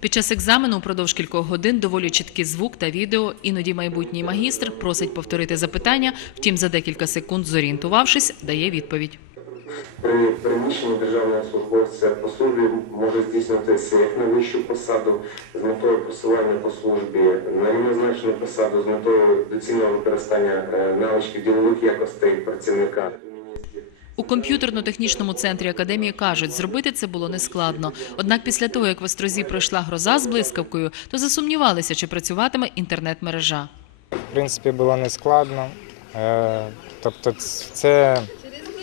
Під час екзамену упродовж кількох годин доволі чіткий звук та відео. Іноді майбутній магістр просить повторити запитання, втім за декілька секунд, зорієнтувавшись, дає відповідь. При переміщенні державного службовця по службі може здійснюватися як на вищу посаду з метою просування по службі, на рівнозначну посаду з метою доцільного використання е, навичків ділових якостей працівника. У комп'ютерно-технічному центрі академії кажуть, зробити це було нескладно. Однак після того, як в Острозі пройшла гроза з блискавкою, то засумнівалися, чи працюватиме інтернет-мережа. В принципі, було нескладно. Е, Тобто, це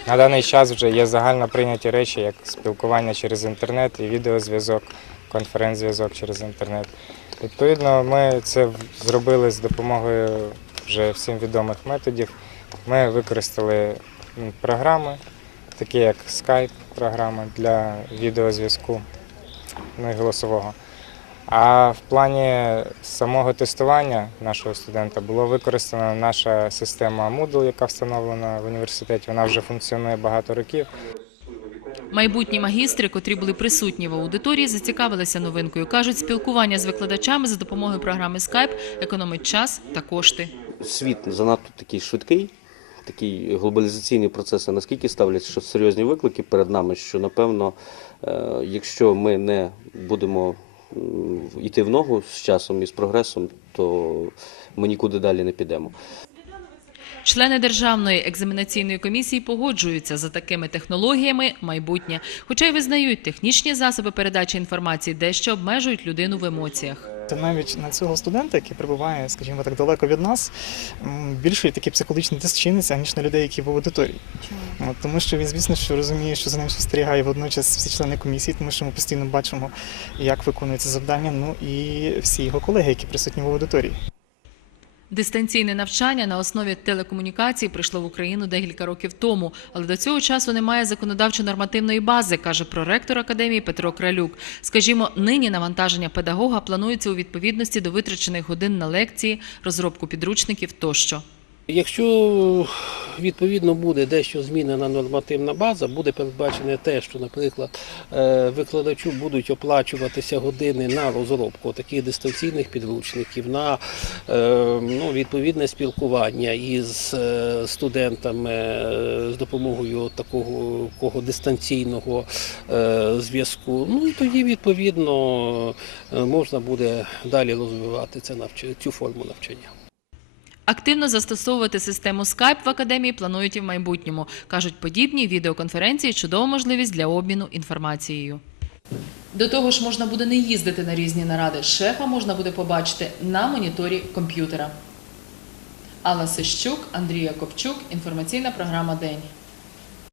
на даний час вже є загально прийняті речі, як спілкування через інтернет і відеозв'язок, конференц-зв'язок через інтернет. Відповідно, ми це зробили з допомогою вже всім відомих методів. Ми використали програми, такі як Skype, програма для відеозв'язку, ну і голосового. А в плані самого тестування нашого студента було використана наша система Moodle, яка встановлена в університеті. Вона вже функціонує багато років. Майбутні магістри, котрі були присутні в аудиторії, зацікавилися новинкою. кажуть, спілкування з викладачами за допомогою програми Skype економить час та кошти. світ занадто такий швидкий, такий глобалізаційні процеси наскільки ставлять що серйозні виклики перед нами, що напевно, е, якщо ми не будемо йти в ногу з часом і з прогресом, то ми нікуди далі не підемо. Члени державної екзаменаційної комісії погоджуються за такими технологіями майбутнє, хоча й визнають, технічні засоби передачі інформації дещо обмежують людину в емоціях. Це навіть на цього студента, який перебуває, скажімо так, далеко від нас, м, більший такий психологічний тиск чиниться, ніж на людей, які в аудиторії. От, тому що він, звісно, що розуміє, що за ним спостерігає водночас всі члени комісії, тому що ми постійно бачимо, як виконується завдання, ну і всі його колеги, які присутні в аудиторії. Дистанційне навчання на основі телекомунікацій прийшло в Україну декілька років тому, але до цього часу немає законодавчо-нормативної бази, каже проректор академії Петро Кралюк. Скажімо, нині навантаження педагога планується у відповідності до витрачених годин на лекції, розробку підручників тощо. Якщо відповідно буде дещо змінена нормативна база, буде передбачене те, що, наприклад, е, викладачу будуть оплачуватися години на розробку таких дистанційних підручників, на е, ну, відповідне спілкування із е, студентами з допомогою такого кого дистанційного зв'язку. Ну і тоді відповідно можна буде далі розвивати цю форму навчання. Активно застосовувати систему Skype в академії планують і в майбутньому. кажуть, подібні відеоконференції чудова можливість для обміну інформацією. До того ж, можна буде не їздити на різні наради. Шефа можна буде побачити на моніторі комп'ютера. Алла Сищук, Андрія Копчук. Інформаційна програма День.